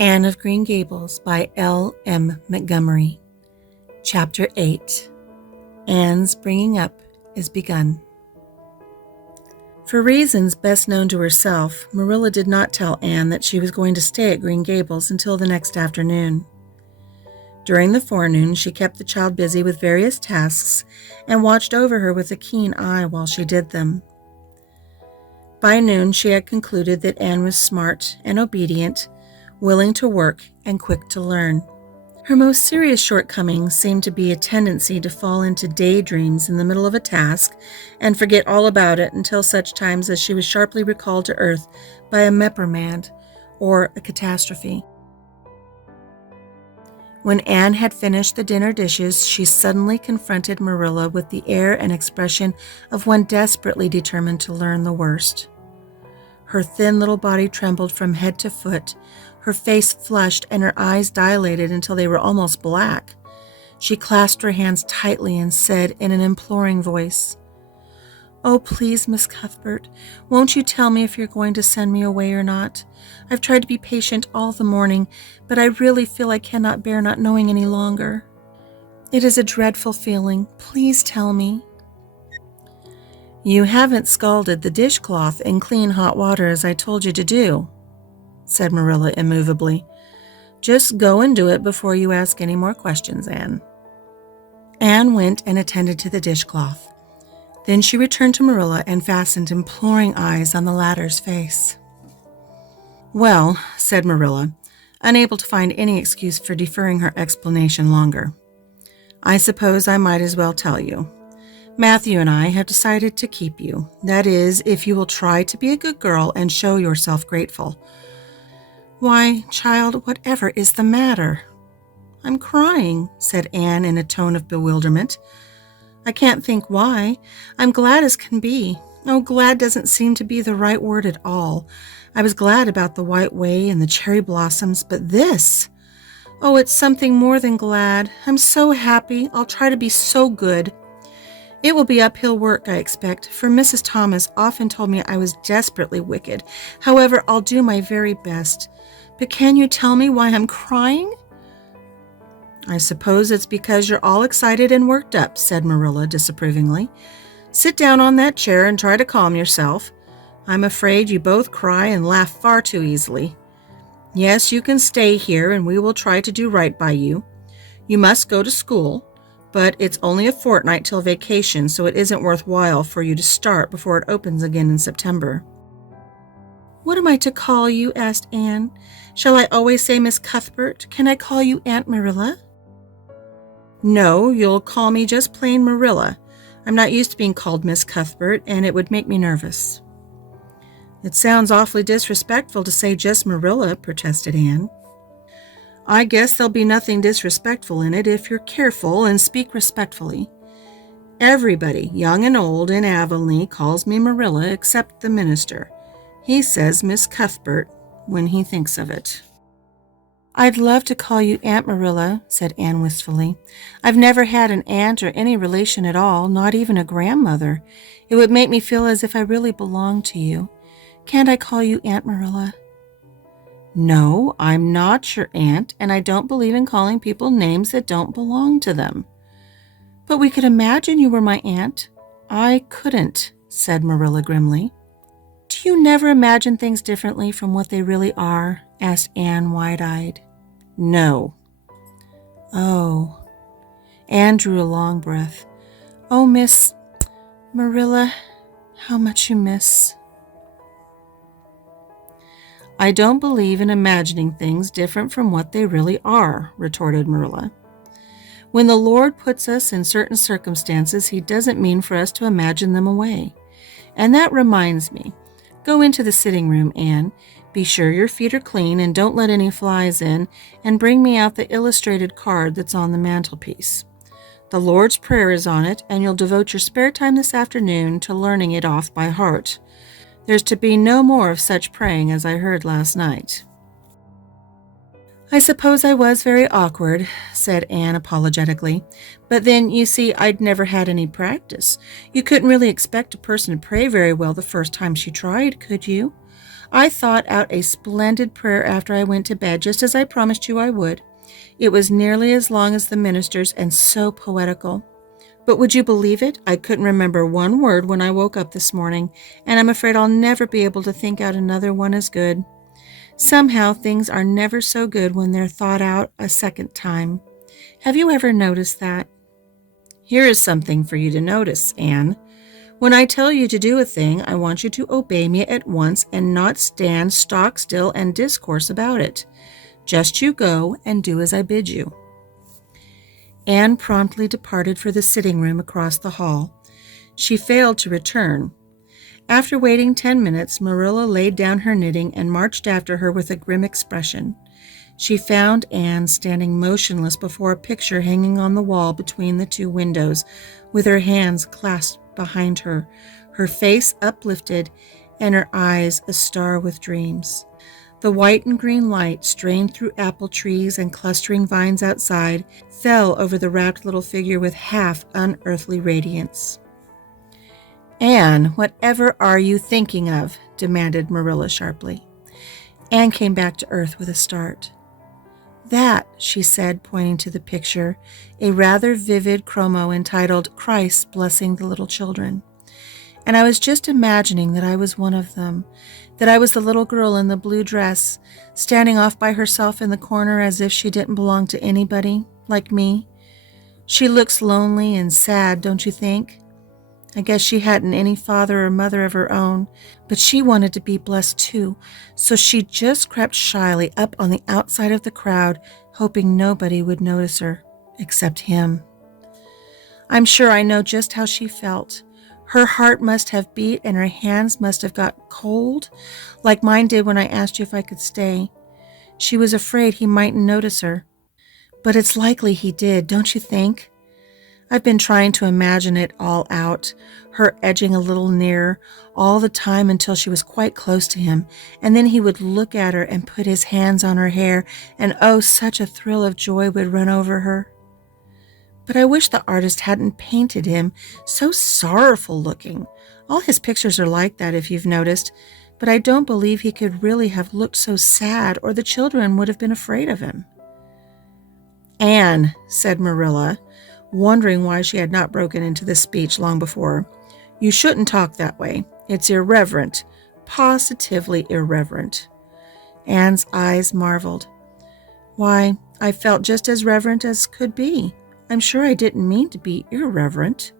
Anne of Green Gables by L. M. Montgomery. Chapter 8. Anne's bringing up is begun. For reasons best known to herself, Mrarilla did not tell Anne that she was going to stay at Green Gables until the next afternoon. During the forenoon, she kept the child busy with various tasks and watched over her with a keen eye while she did them. By noon, she had concluded that Anne was smart and obedient, willing to work, and quick to learn. Her most serious shortcoming seemed to be a tendency to fall into daydreams in the middle of a task and forget all about it until such times as she was sharply recalled to earth by a reprimand or a catastrophe. When Anne had finished the dinner dishes, she suddenly confronted Mrarilla with the air and expression of one desperately determined to learn the worst. Her thin little body trembled from head to foot, her face flushed, and her eyes dilated until they were almost black. She clasped her hands tightly and said in an imploring voice, "Oh, please, Miss Cuthbert, won't you tell me if you're going to send me away or not? I've tried to be patient all the morning, but I really feel I cannot bear not knowing any longer. It is a dreadful feeling. Please tell me." "You haven't scalded the dishcloth in clean hot water as I told you to do," said Mrarilla immovably. "Just go and do it before you ask any more questions, Anne." Anne went and attended to the dishcloth. Then she returned to Mrarilla and fastened imploring eyes on the latter's face. "Well," said Mrarilla, unable to find any excuse for deferring her explanation longer, "I suppose I might as well tell you. Matthew and I have decided to keep you. That is, if you will try to be a good girl and show yourself grateful." "Why, child, whatever is the matter?" "I'm crying," said Anne in a tone of bewilderment. "I can't think why. I'm glad as can be. Oh, glad doesn't seem to be the right word at all. I was glad about the white way and the cherry blossoms, but this! Oh, it's something more than glad. I'm so happy. I'll try to be so good. It will be uphill work, I expect, for Mrs. Thomas often told me I was desperately wicked. However, I'll do my very best. But can you tell me why I'm crying?" "I suppose it's because you're all excited and worked up," said Mrarilla disapprovingly. "Sit down on that chair and try to calm yourself. I'm afraid you both cry and laugh far too easily. Yes, you can stay here and we will try to do right by you. You must go to school, but it's only a fortnight till vacation, so it isn't worthwhile for you to start before it opens again in September." "What am I to call you?" asked Anne. "Shall I always say Miss Cuthbert? Can I call you Aunt Mrarilla?" "No, you'll call me just plain Mrarilla. I'm not used to being called Miss Cuthbert, and it would make me nervous." "It sounds awfully disrespectful to say just Mrarilla," protested Anne. "I guess there'll be nothing disrespectful in it if you're careful and speak respectfully. Everybody, young and old, in Avonlea calls me Mrarilla except the minister. He says Miss Cuthbert when he thinks of it." "I'd love to call you Aunt Mrarilla," said Anne wistfully. "I've never had an aunt or any relation at all, not even a grandmother. It would make me feel as if I really belonged to you. Can't I call you Aunt Mrarilla?" "No, I'm not your aunt, and I don't believe in calling people names that don't belong to them." "But we could imagine you were my aunt." "I couldn't," said Mrarilla grimly. "Do you never imagine things differently from what they really are?" asked Anne wide-eyed. "No." "Oh." Anne drew a long breath. "Oh, Miss Mrarilla, how much you miss." "I don't believe in imagining things different from what they really are," retorted Mrarilla. "When the Lord puts us in certain circumstances, He doesn't mean for us to imagine them away. And that reminds me. Go into the sitting room, Anne. Be sure your feet are clean and don't let any flies in, and bring me out the illustrated card that's on the mantelpiece. The Lord's Prayer is on it, and you'll devote your spare time this afternoon to learning it off by heart. There's to be no more of such praying as I heard last night." "I suppose I was very awkward," said Anne apologetically. "But then, you see, I'd never had any practice. You couldn't really expect a person to pray very well the first time she tried, could you? I thought out a splendid prayer after I went to bed, just as I promised you I would. It was nearly as long as the minister's and so poetical. But would you believe it? I couldn't remember one word when I woke up this morning, and I'm afraid I'll never be able to think out another one as good. Somehow things are never so good when they're thought out a second time. Have you ever noticed that? Here is something for you to notice, Anne. When I tell you to do a thing, I want you to obey me at once and not stand stock still and discourse about it. Just you go and do as I bid you. Anne promptly departed for the sitting room across the hall. She failed to return. After waiting 10 minutes, Mrarilla laid down her knitting and marched after her with a grim expression. She found Anne standing motionless before a picture hanging on the wall between the two windows, with her hands clasped behind her, her face uplifted, and her eyes astar with dreams. The white and green light, strained through apple trees and clustering vines outside, fell over the wrapped little figure with half unearthly radiance. "Anne, whatever are you thinking of?" demanded Mrarilla sharply. Anne came back to earth with a start. "That," she said, pointing to the picture, a rather vivid chromo entitled "Christ Blessing the Little Children. And I was just imagining that I was one of them, that I was the little girl in the blue dress, standing off by herself in the corner as if she didn't belong to anybody, like me. She looks lonely and sad, don't you think? I guess she hadn't any father or mother of her own, but she wanted to be blessed too, so she just crept shyly up on the outside of the crowd, hoping nobody would notice her, except him. I'm sure I know just how she felt. Her heart must have beat and her hands must have got cold, like mine did when I asked you if I could stay. She was afraid he mightn't notice her. But it's likely he did, don't you think? I've been trying to imagine it all out, her edging a little nearer all the time until she was quite close to him, and then he would look at her and put his hands on her hair, and oh, such a thrill of joy would run over her. But I wish the artist hadn't painted him so sorrowful looking. All his pictures are like that, if you've noticed, but I don't believe he could really have looked so sad, or the children would have been afraid of him. "Anne," said Mrarilla, wondering why she had not broken into this speech long before, "you shouldn't talk that way. It's irreverent, positively irreverent." Anne's eyes marveled. "Why, I felt just as reverent as could be. I'm sure I didn't mean to be irreverent."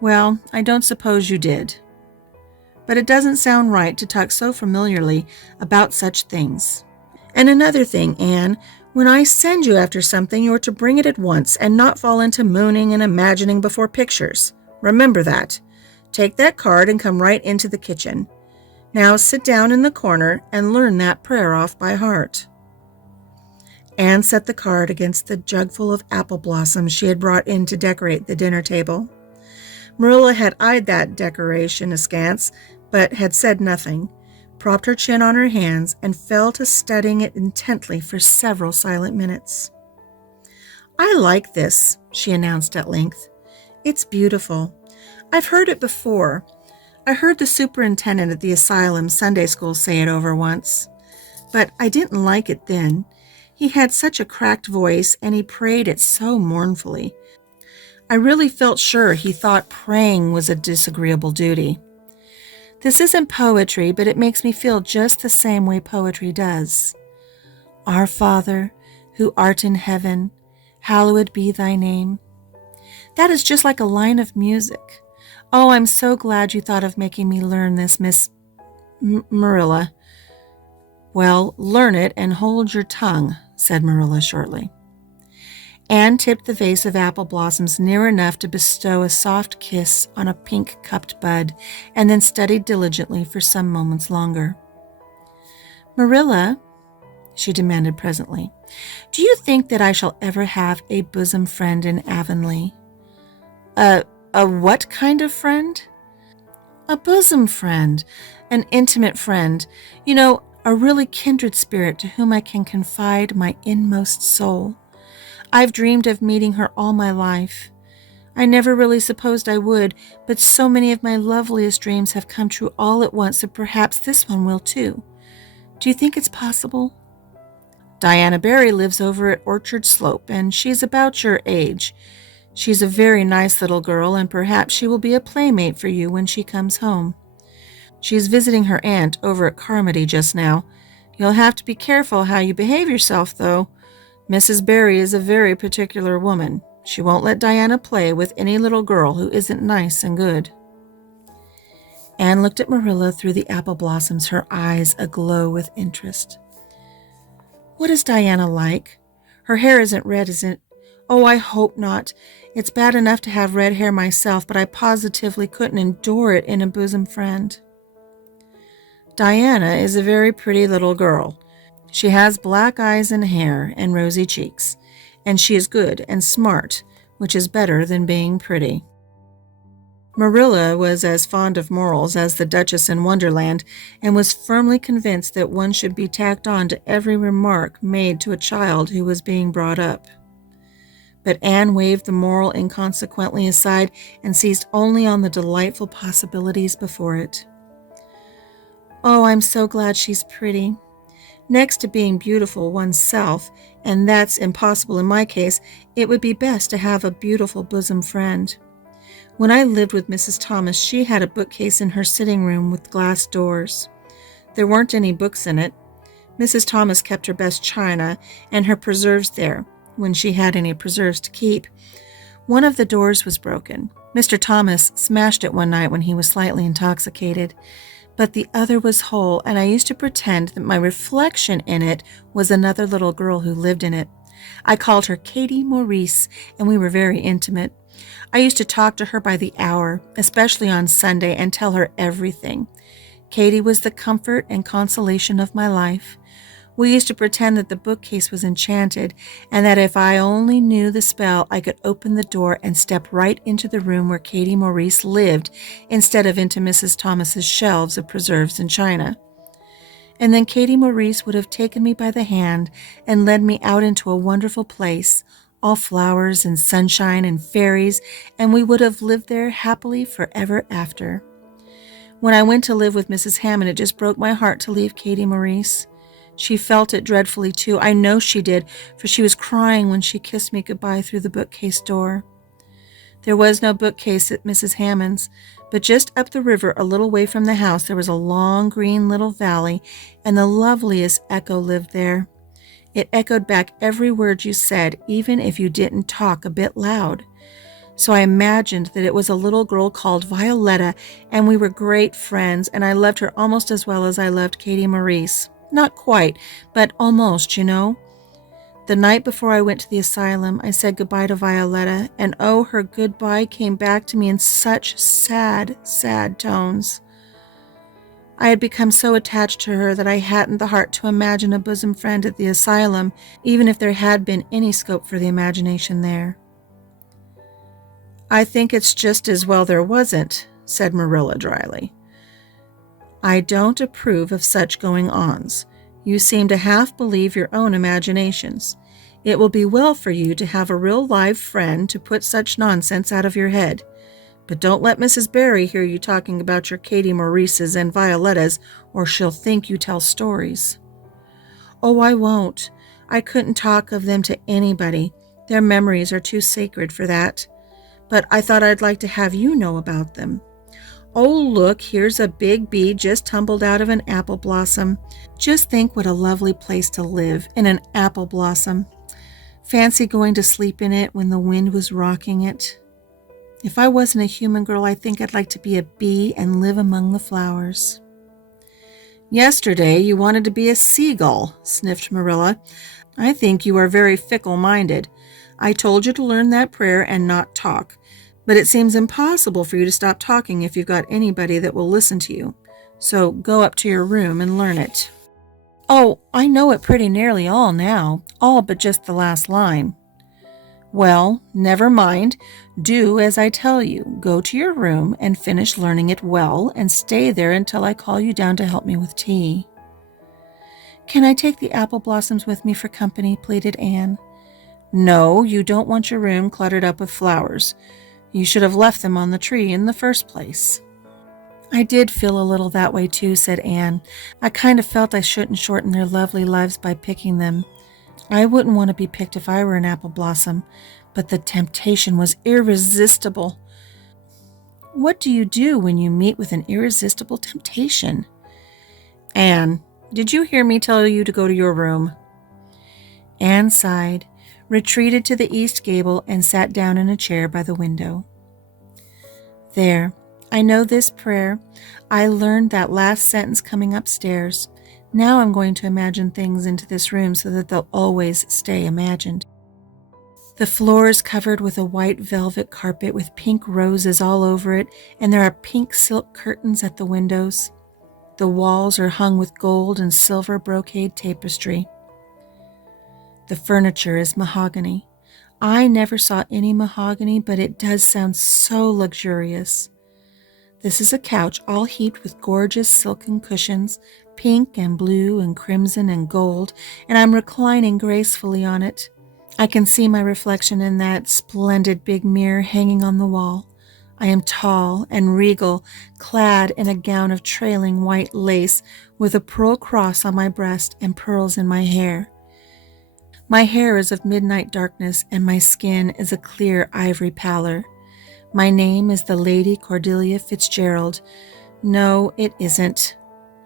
"Well, I don't suppose you did. But it doesn't sound right to talk so familiarly about such things. And another thing, Anne, when I send you after something, you're to bring it at once and not fall into mooning and imagining before pictures. Remember that. Take that card and come right into the kitchen. Now sit down in the corner and learn that prayer off by heart." Anne set the card against the jugful of apple blossoms she had brought in to decorate the dinner table. Mrarilla had eyed that decoration askance, but had said nothing, propped her chin on her hands, and fell to studying it intently for several silent minutes. "I like this," she announced at length. "It's beautiful. I've heard it before. I heard the superintendent at the asylum Sunday school say it over once. But I didn't like it then. He had such a cracked voice, and he prayed it so mournfully. I really felt sure he thought praying was a disagreeable duty. This isn't poetry, but it makes me feel just the same way poetry does. Our Father, who art in heaven, hallowed be thy name. That is just like a line of music. Oh, I'm so glad you thought of making me learn this, Miss Mrarilla." "Well, learn it and hold your tongue," said Mrarilla shortly. Anne tipped the vase of apple blossoms near enough to bestow a soft kiss on a pink-cupped bud, and then studied diligently for some moments longer. "Mrarilla," she demanded presently, "do you think that I shall ever have a bosom friend in Avonlea?" A what kind of friend?" "A bosom friend, an intimate friend. You know, a really kindred spirit to whom I can confide my inmost soul. I've dreamed of meeting her all my life. I never really supposed I would, but so many of my loveliest dreams have come true all at once that perhaps this one will too. Do you think it's possible? Diana Barry lives over at Orchard Slope, and she's about your age. She's a very nice little girl, and perhaps she will be a playmate for you when she comes home. She's visiting her aunt over at Carmody just now. You'll have to be careful how you behave yourself, though. Mrs. Barry is a very particular woman. She won't let Diana play with any little girl who isn't nice and good. Anne looked at Mrarilla through the apple blossoms, her eyes aglow with interest. What is Diana like? Her hair isn't red, is it? Oh, I hope not. It's bad enough to have red hair myself, but I positively couldn't endure it in a bosom friend. Diana is a very pretty little girl. She has black eyes and hair and rosy cheeks, and she is good and smart, which is better than being pretty. Mrarilla was as fond of morals as the Duchess in Wonderland, and was firmly convinced that one should be tacked on to every remark made to a child who was being brought up. But Anne waved the moral inconsequently aside and seized only on the delightful possibilities before it. Oh, I'm so glad she's pretty. Next to being beautiful oneself, and that's impossible in my case, it would be best to have a beautiful bosom friend. When I lived with Mrs. Thomas, she had a bookcase in her sitting room with glass doors. There weren't any books in it. Mrs. Thomas kept her best china and her preserves there, when she had any preserves to keep. One of the doors was broken. Mr. Thomas smashed it one night when he was slightly intoxicated. But the other was whole, and I used to pretend that my reflection in it was another little girl who lived in it. I called her Katie Maurice, and we were very intimate. I used to talk to her by the hour, especially on Sunday, and tell her everything. Katie was the comfort and consolation of my life. We used to pretend that the bookcase was enchanted, and that if I only knew the spell, I could open the door and step right into the room where Katie Maurice lived, instead of into Mrs. Thomas's shelves of preserves and china. And then Katie Maurice would have taken me by the hand and led me out into a wonderful place, all flowers and sunshine and fairies, and we would have lived there happily forever after. When I went to live with Mrs. Hammond, it just broke my heart to leave Katie Maurice. She felt it dreadfully, too. I know she did, for she was crying when she kissed me goodbye through the bookcase door. There was no bookcase at Mrs. Hammond's, but just up the river a little way from the house there was a long green little valley, and the loveliest echo lived there. It echoed back every word you said, even if you didn't talk a bit loud. So I imagined that it was a little girl called Violetta, and we were great friends, and I loved her almost as well as I loved Katie Maurice. Not quite, but almost, you know. The night before I went to the asylum, I said goodbye to Violetta, and oh, her goodbye came back to me in such sad, sad tones. I had become so attached to her that I hadn't the heart to imagine a bosom friend at the asylum, even if there had been any scope for the imagination there. I think it's just as well there wasn't, said Mrarilla dryly. I don't approve of such going-ons. You seem to half believe your own imaginations. It will be well for you to have a real live friend to put such nonsense out of your head. But don't let Mrs. Barry hear you talking about your Katie Maurices and Violettas, or she'll think you tell stories. Oh, I won't. I couldn't talk of them to anybody. Their memories are too sacred for that. But I thought I'd like to have you know about them. Oh, look, here's a big bee just tumbled out of an apple blossom. Just think what a lovely place to live, in an apple blossom. Fancy going to sleep in it when the wind was rocking it. If I wasn't a human girl, I think I'd like to be a bee and live among the flowers. Yesterday you wanted to be a seagull, sniffed Mrarilla. I think you are very fickle-minded. I told you to learn that prayer and not talk. But it seems impossible for you to stop talking if you've got anybody that will listen to you. So go up to your room and learn it. Oh, I know it pretty nearly all now, all but just the last line. Well, never mind. Do as I tell you. Go to your room and finish learning it well, and stay there until I call you down to help me with tea. Can I take the apple blossoms with me for company? Pleaded Anne. No, you don't want your room cluttered up with flowers. You should have left them on the tree in the first place." "I did feel a little that way too," said Anne. "I kind of felt I shouldn't shorten their lovely lives by picking them. I wouldn't want to be picked if I were an apple blossom, but the temptation was irresistible." "What do you do when you meet with an irresistible temptation?" "Anne, did you hear me tell you to go to your room?" Anne sighed, retreated to the east gable, and sat down in a chair by the window. "There, I know this prayer. I learned that last sentence coming upstairs. Now I'm going to imagine things into this room so that they'll always stay imagined. The floor is covered with a white velvet carpet with pink roses all over it, and there are pink silk curtains at the windows. The walls are hung with gold and silver brocade tapestry. The furniture is mahogany. I never saw any mahogany, but it does sound so luxurious. This is a couch all heaped with gorgeous silken cushions, pink and blue and crimson and gold, and I'm reclining gracefully on it. I can see my reflection in that splendid big mirror hanging on the wall. I am tall and regal, clad in a gown of trailing white lace with a pearl cross on my breast and pearls in my hair. My hair is of midnight darkness, and my skin is a clear ivory pallor. My name is the Lady Cordelia Fitzgerald. No, it isn't.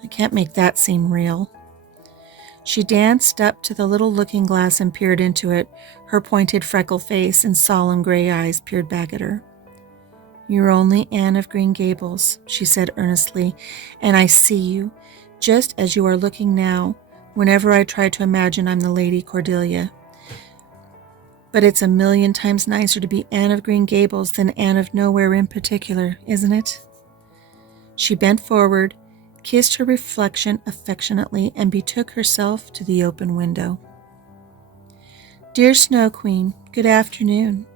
I can't make that seem real." She danced up to the little looking glass and peered into it. Her pointed freckled face and solemn gray eyes peered back at her. "You're only Anne of Green Gables," she said earnestly, "and I see you, just as you are looking now, whenever I try to imagine I'm the Lady Cordelia. But it's a million times nicer to be Anne of Green Gables than Anne of Nowhere in particular, isn't it?" She bent forward, kissed her reflection affectionately, and betook herself to the open window. "Dear Snow Queen, good afternoon.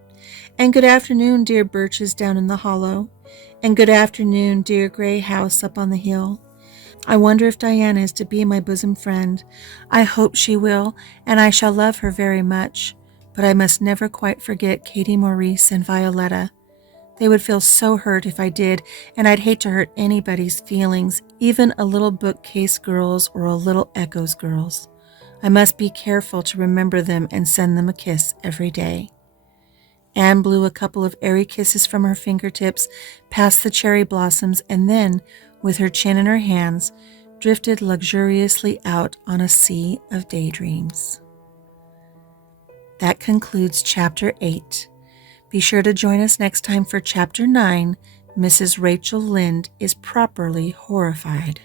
And good afternoon, dear birches down in the hollow. And good afternoon, dear gray house up on the hill. I wonder if Diana is to be my bosom friend. I hope she will, and I shall love her very much. But I must never quite forget Katie Maurice and Violetta. They would feel so hurt if I did, and I'd hate to hurt anybody's feelings, even a little bookcase girl's or a little Echoes girl's. I must be careful to remember them and send them a kiss every day." Anne blew a couple of airy kisses from her fingertips past the cherry blossoms, and then, with her chin in her hands, drifted luxuriously out on a sea of daydreams. That concludes Chapter 8. Be sure to join us next time for Chapter 9, Mrs. Rachel Lynde is Properly Horrified.